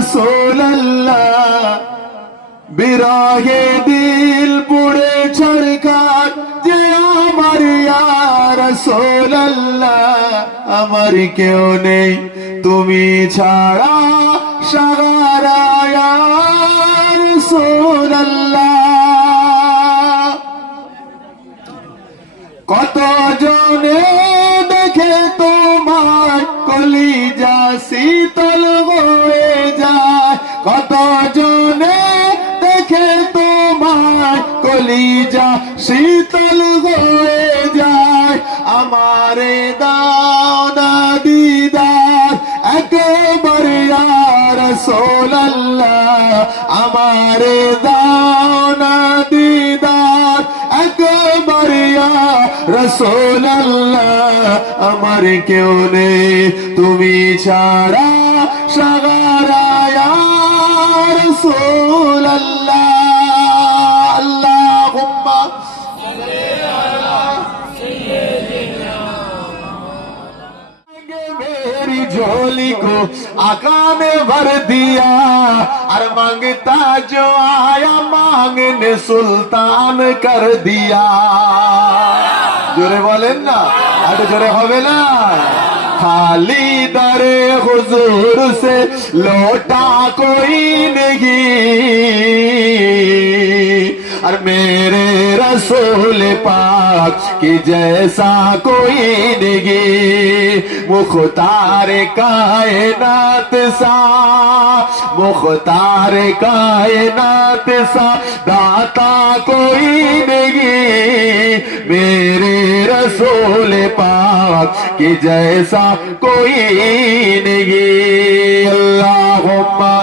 রাসূলুল্লাহ বিরহে দিল পুড়ে ছারখার যে আমার ইয়া রাসূলুল্লাহ আমার কেউ নেই তুমি ছাড়া সাহারা ইয়া রাসূলুল্লাহ কত জনে দেখে তোমার কলিজা শীতল হয়ে যায় কত জনে দেখে তোমার কলিজা শীতল হয়ে যায় আমারে দাও না দিদার একবার ইয়া রাসূলুল্লাহ আমারে দাও না দিদার একবার ইয়া রাসূলুল্লাহ আমার কেউ নেই তুমি ছাড়া সাহারা ইয়া রাসূলুল্লাহ আল্লাহুম্মা मेरी झोली को आका ने भर दिया और मांगता जो आया मांगने सुल्तान कर दिया जोरे बोलें ना आटे जोरे होवे ना खाली दरे हुजूर से लौटा कोई नहीं और मेरे रसूल पाक की जैसा कोई नहीं मुख्तार कायनात सा मुख्तार कायनात सा दाता कोई नहीं मेरे रसूल पाक की जैसा कोई नहीं अल्लाहुम्मा